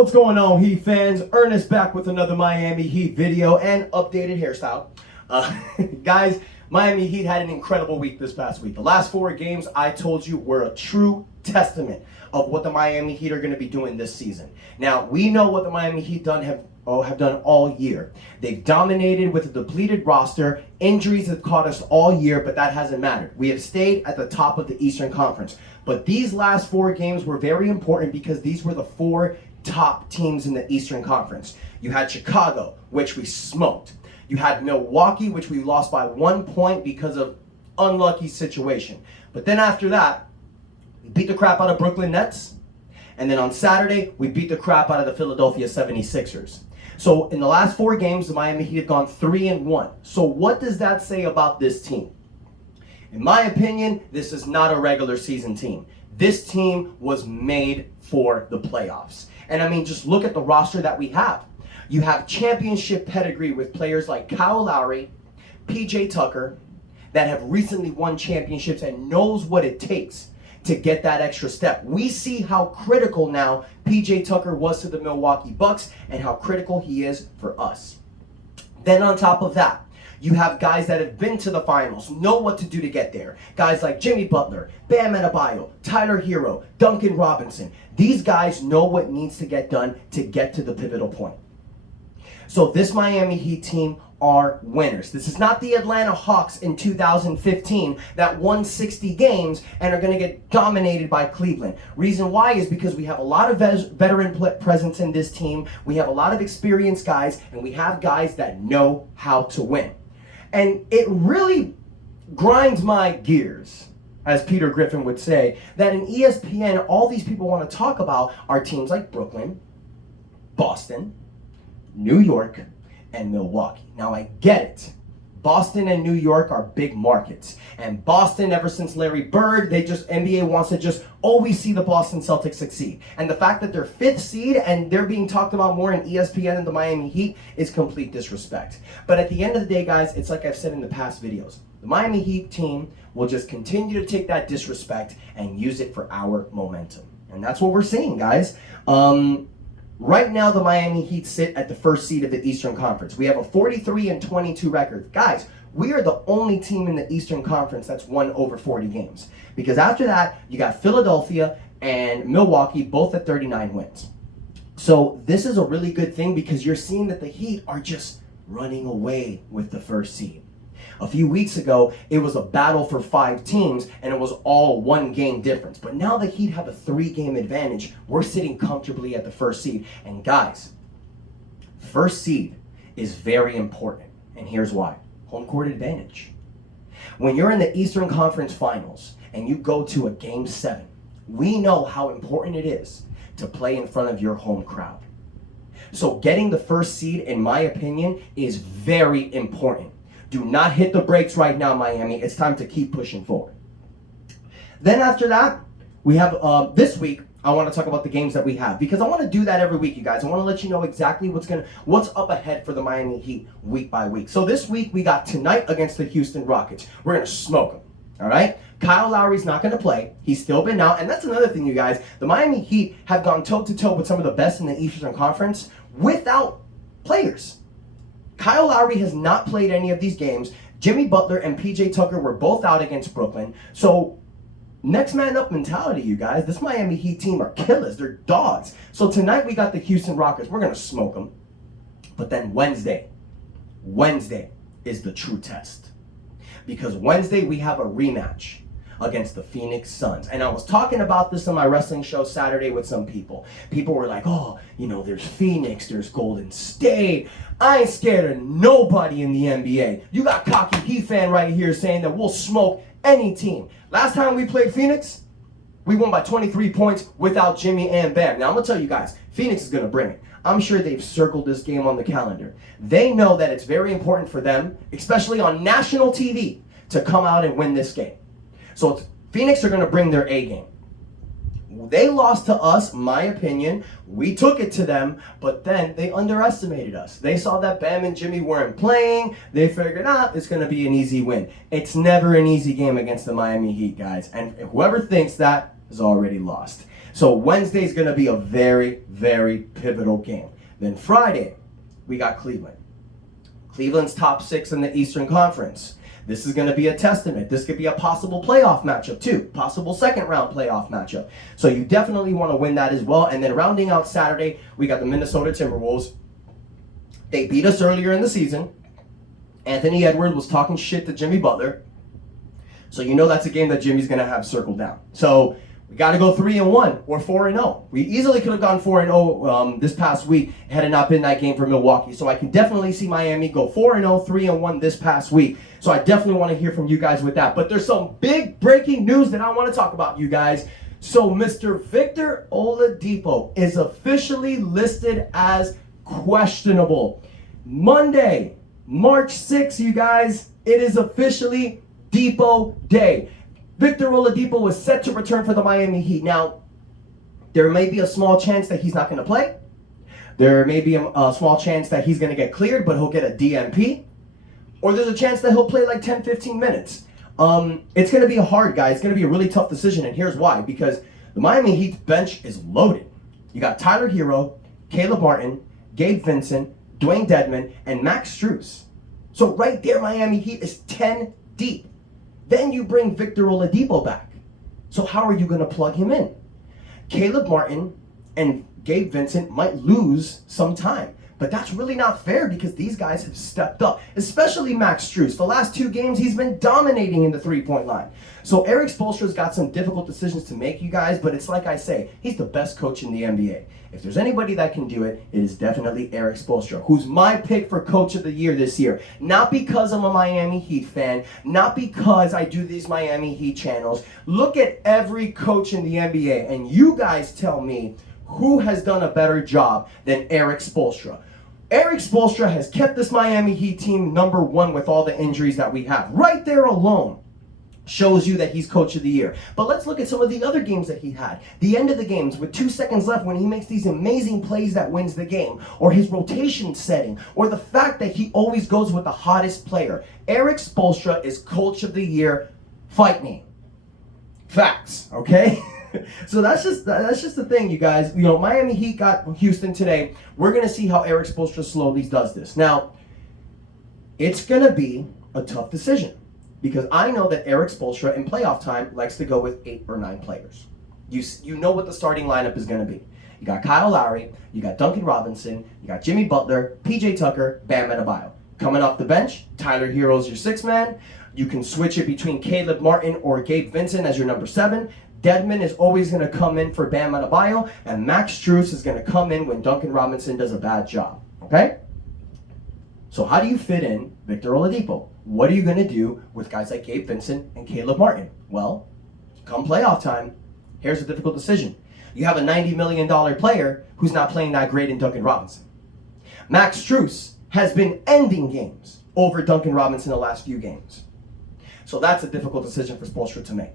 What's going on, Heat fans? Ernest back with another Miami Heat video and updated hairstyle. Guys, Miami Heat had an incredible week this past week. The last 4 games, I told you, were a true testament of what the Miami Heat are going to be doing this season. Now, we know what the Miami Heat have done all year. They've dominated with a depleted roster. Injuries have caught us all year, but that hasn't mattered. We have stayed at the top of the Eastern Conference. But these last 4 games were very important because these were the 4 top teams in the Eastern Conference. You had Chicago, which we smoked. You had Milwaukee, which we lost by 1 point because of unlucky situation. But then after that, we beat the crap out of Brooklyn Nets. And then on Saturday, we beat the crap out of the Philadelphia 76ers. So in the last 4 games, the Miami Heat have gone 3-1. So what does that say about this team? In my opinion, this is not a regular season team. This team was made for the playoffs. And I mean, just look at the roster that we have. You have championship pedigree with players like Kyle Lowry, PJ Tucker, that have recently won championships and knows what it takes to get that extra step. We see how critical now PJ Tucker was to the Milwaukee Bucks and how critical he is for us. Then on top of that, you have guys that have been to the finals, know what to do to get there. Guys like Jimmy Butler, Bam Adebayo, Tyler Hero, Duncan Robinson. These guys know what needs to get done to get to the pivotal point. So this Miami Heat team are winners. This is not the Atlanta Hawks in 2015 that won 60 games and are going to get dominated by Cleveland. Reason why is because we have a lot of veteran presence in this team. We have a lot of experienced guys, and we have guys that know how to win. And it really grinds my gears, as Peter Griffin would say, that in ESPN, all these people want to talk about are teams like Brooklyn, Boston, New York, and Milwaukee. Now, I get it. Boston and New York are big markets. And Boston, ever since Larry Bird, NBA wants to just always see the Boston Celtics succeed. And the fact that they're 5th seed and they're being talked about more in ESPN than the Miami Heat is complete disrespect. But at the end of the day, guys, it's like I've said in the past videos. The Miami Heat team will just continue to take that disrespect and use it for our momentum. And that's what we're seeing, guys. Right now, the Miami Heat sit at the 1st seed of the Eastern Conference. We have a 43-22 record. Guys, we are the only team in the Eastern Conference that's won over 40 games. Because after that, you got Philadelphia and Milwaukee, both at 39 wins. So this is a really good thing because you're seeing that the Heat are just running away with the 1st seed. A few weeks ago, it was a battle for 5 teams, and it was all 1 game difference. But now the Heat have a 3-game advantage. We're sitting comfortably at the 1st seed. And guys, 1st seed is very important. And here's why. Home court advantage. When you're in the Eastern Conference Finals and you go to a Game 7, we know how important it is to play in front of your home crowd. So getting the 1st seed, in my opinion, is very important. Do not hit the brakes right now, Miami. It's time to keep pushing forward. Then after that, we have this week, I want to talk about the games that we have because I want to do that every week, you guys. I want to let you know exactly what's up ahead for the Miami Heat week by week. So this week, we got tonight against the Houston Rockets. We're going to smoke them, all right? Kyle Lowry's not going to play. He's still been out. And that's another thing, you guys. The Miami Heat have gone toe-to-toe with some of the best in the Eastern Conference without players. Kyle Lowry has not played any of these games. Jimmy Butler and PJ Tucker were both out against Brooklyn. So, next man up mentality, you guys. This Miami Heat team are killers. They're dogs. So tonight we got the Houston Rockets. We're going to smoke them. But then Wednesday is the true test. Because Wednesday we have a rematch against the Phoenix Suns. And I was talking about this on my wrestling show Saturday with some people. People were like, oh, there's Phoenix, there's Golden State. I ain't scared of nobody in the NBA. You got cocky Heat fan right here saying that we'll smoke any team. Last time we played Phoenix, we won by 23 points without Jimmy and Bam. Now I'm going to tell you guys, Phoenix is going to bring it. I'm sure they've circled this game on the calendar. They know that it's very important for them, especially on national TV, to come out and win this game. So Phoenix are going to bring their A game. They lost to us, my opinion. We took it to them, but then they underestimated us. They saw that Bam and Jimmy weren't playing. They figured, it's going to be an easy win. It's never an easy game against the Miami Heat, guys. And whoever thinks that has already lost. So Wednesday's going to be a very, very pivotal game. Then Friday, we got Cleveland. Cleveland's top 6 in the Eastern Conference. This is going to be a testament. This could be a possible playoff matchup too. Possible second round playoff matchup. So you definitely want to win that as well. And then rounding out Saturday, we got the Minnesota Timberwolves. They beat us earlier in the season. Anthony Edwards was talking shit to Jimmy Butler. So you know that's a game that Jimmy's going to have circled down. So we got to go 3-1 or 4-0. We easily could have gone 4-0 this past week had it not been that game for Milwaukee. So I can definitely see Miami go 4-0, 3-1 this past week. So I definitely want to hear from you guys with that. But there's some big breaking news that I want to talk about, you guys. So Mr. Victor Oladipo is officially listed as questionable. Monday, March 6th, you guys, it is officially Depot Day. Victor Oladipo was set to return for the Miami Heat. Now, there may be a small chance that he's not going to play. There may be a small chance that he's going to get cleared, but he'll get a DNP. Or there's a chance that he'll play like 10, 15 minutes. It's going to be hard, guys. It's going to be a really tough decision, and here's why. Because the Miami Heat's bench is loaded. You got Tyler Hero, Caleb Martin, Gabe Vincent, Dwayne Dedmon, and Max Strus. So right there, Miami Heat is 10 deep. Then you bring Victor Oladipo back. So how are you going to plug him in? Caleb Martin and Gabe Vincent might lose some time. But that's really not fair because these guys have stepped up, especially Max Strus. The last 2 games, he's been dominating in the three-point line. So Erik Spoelstra's got some difficult decisions to make, you guys, but it's like I say, he's the best coach in the NBA. If there's anybody that can do it, it is definitely Erik Spoelstra, who's my pick for Coach of the Year this year. Not because I'm a Miami Heat fan, not because I do these Miami Heat channels. Look at every coach in the NBA, and you guys tell me who has done a better job than Erik Spoelstra. Erik Spoelstra has kept this Miami Heat team number 1 with all the injuries that we have. Right there alone shows you that he's Coach of the Year. But let's look at some of the other games that he had. The end of the games with 2 seconds left when he makes these amazing plays that wins the game, or his rotation setting, or the fact that he always goes with the hottest player. Erik Spoelstra is Coach of the Year. Fight me. Facts, okay? So that's just the thing, you guys. You know, Miami Heat got Houston today. We're going to see how Erik Spoelstra slowly does this. Now, it's going to be a tough decision because I know that Erik Spoelstra in playoff time likes to go with 8 or 9 players. You know what the starting lineup is going to be. You got Kyle Lowry, you got Duncan Robinson, you got Jimmy Butler, PJ Tucker, Bam Adebayo. Coming off the bench, Tyler Hero's your 6th man. You can switch it between Caleb Martin or Gabe Vincent as your number 7. Dedmon is always going to come in for Bam Adebayo, and Max Strus is going to come in when Duncan Robinson does a bad job, okay? So how do you fit in Victor Oladipo? What are you going to do with guys like Gabe Vincent and Caleb Martin? Well, come playoff time, here's a difficult decision. You have a $90 million player who's not playing that great in Duncan Robinson. Max Strus has been ending games over Duncan Robinson the last few games. So that's a difficult decision for Spoelstra to make.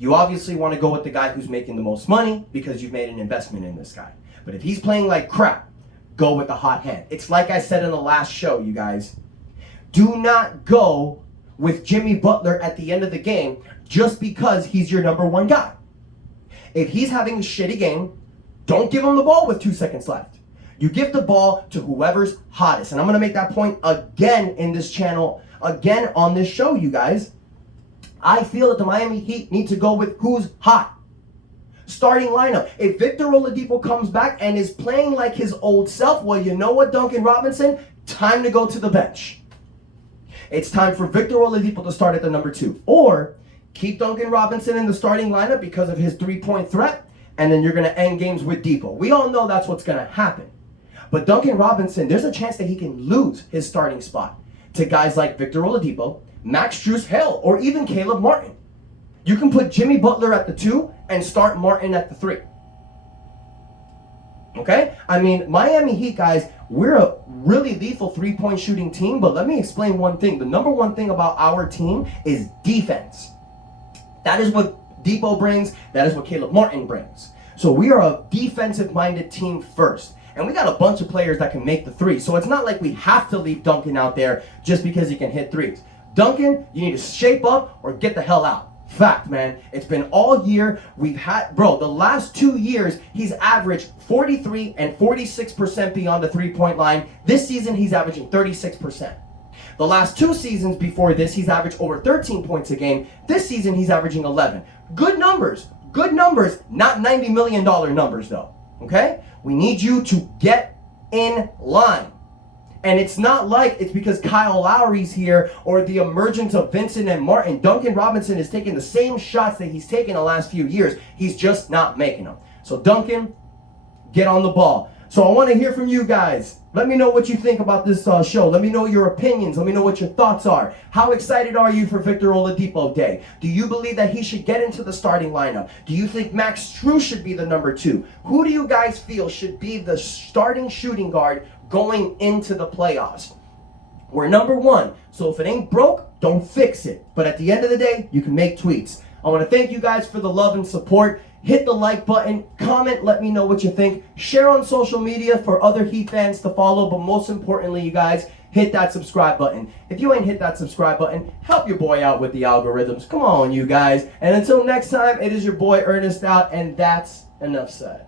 You obviously want to go with the guy who's making the most money because you've made an investment in this guy. But if he's playing like crap, go with the hot hand. It's like I said in the last show, you guys. Do not go with Jimmy Butler at the end of the game just because he's your number 1 guy. If he's having a shitty game, don't give him the ball with 2 seconds left. You give the ball to whoever's hottest. And I'm going to make that point again in this channel, again on this show, you guys. I feel that the Miami Heat need to go with who's hot. Starting lineup. If Victor Oladipo comes back and is playing like his old self, well, you know what, Duncan Robinson? Time to go to the bench. It's time for Victor Oladipo to start at the number 2. Or keep Duncan Robinson in the starting lineup because of his 3-point threat, and then you're going to end games with Depot. We all know that's what's going to happen. But Duncan Robinson, there's a chance that he can lose his starting spot to guys like Victor Oladipo, Max Strus, hell, or even Caleb Martin. You can put Jimmy Butler at the 2 and start Martin at the 3. Okay? I mean, Miami Heat, guys, we're a really lethal 3-point shooting team, but let me explain one thing. The number 1 thing about our team is defense. That is what Depot brings. That is what Caleb Martin brings. So we are a defensive-minded team first. And we got a bunch of players that can make the 3. So it's not like we have to leave Duncan out there just because he can hit 3s. Duncan, you need to shape up or get the hell out. Fact, man. It's been all year. We've had, bro, the last 2 years, he's averaged 43 and 46% beyond the three-point line. This season, he's averaging 36%. The last 2 seasons before this, he's averaged over 13 points a game. This season, he's averaging 11. Good numbers. Good numbers. Not $90 million numbers, though. Okay? We need you to get in line. And it's not like it's because Kyle Lowry's here or the emergence of Vincent and Martin. Duncan Robinson is taking the same shots that he's taken the last few years. He's just not making them. So Duncan, get on the ball. So I want to hear from you guys. Let me know what you think about this show. Let me know your opinions. Let me know what your thoughts are. How excited are you for Victor Oladipo Day? Do you believe that he should get into the starting lineup? Do you think Max Strus should be the number 2? Who do you guys feel should be the starting shooting guard going into the playoffs? We're number 1. So if it ain't broke, don't fix it. But at the end of the day, you can make tweets. I want to thank you guys for the love and support. Hit the like button, comment, let me know what you think. Share on social media for other Heat fans to follow, but most importantly, you guys, hit that subscribe button. If you ain't hit that subscribe button, help your boy out with the algorithms. Come on, you guys. And until next time, it is your boy Ernest out, and that's enough said.